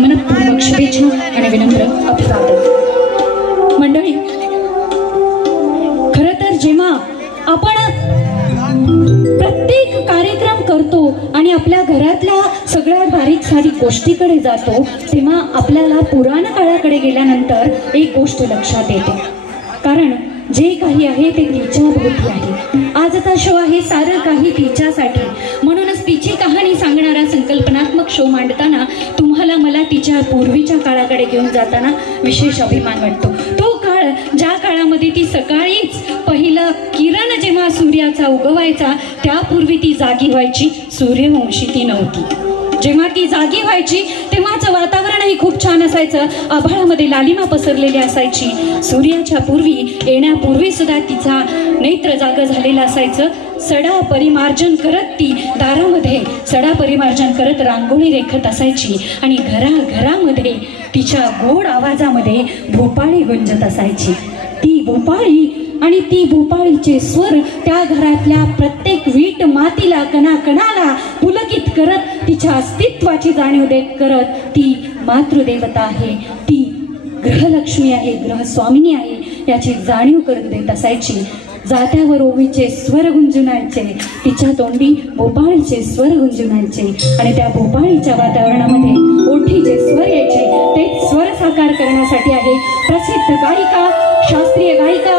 मनपूर्वक शुभेच्छा आणि विनम्र अभिवादन. मंडळी खर तर जेव्हा आपण प्रत्येक कार्यक्रम करतो आणि आपल्या घरातल्या सगळ्या बारीक सारीक गोष्टीकडे जातो तेव्हा आपल्याला पुराण काळाकडे गेल्यानंतर एक गोष्ट लक्षात येते. कारण जे काही आहे ते तिच्या भोवती आहे आजचा शो आहे सारं काही तिच्यासाठी. म्हणूनच तिची कहाणी सांगणारा संकल्पनात्मक शो मांडताना मला मला तिच्या पूर्वीच्या काळाकडे घेऊन जाताना विशेष अभिमान वाटतो. तो काळ ज्या काळामध्ये ती सकाळीच पहिलं किरण जेव्हा सूर्याचा उगवायचा त्यापूर्वी ती जागी व्हायची सूर्यवंशी ती नव्हती. जेव्हा ती जागी व्हायची तेव्हाचं वातावरणही खूप छान असायचं. आभाळामध्ये लालिमा पसरलेली असायची. सूर्याच्या पूर्वी येण्यापूर्वी सुद्धा तिचा नेत्र जाग झालेलं असायचं. सडा परिमार्जन करत ती दारामध्ये सडा परिमार्जन करत रांगोळी रेखत असायची आणि घराघरामध्ये तिच्या गोड आवाजामध्ये भोपाळी गुंजत असायची. ती भोपाळी आणि ती भोपाळीचे स्वर त्या घरातल्या प्रत्येक वीट मातीला कणाकणाला पुलकित करत तिच्या अस्तित्वाची जाणीव देत करत ती मातृदेवता आहे. ती ग्रहलक्ष्मी आहे ग्रहस्वामिनी आहे याची जाणीव करून देत असायची. जात्यावर ओवीचे स्वर गुंजुनायचे तिच्या तोंडी भोपाळीचे स्वर गुंजुनायचे आणि त्या भोपाळीच्या वातावरणामध्ये ओठीचे स्वर यायचे. ते स्वर साकार करण्यासाठी आहे प्रसिद्ध गायिका शास्त्रीय गायिका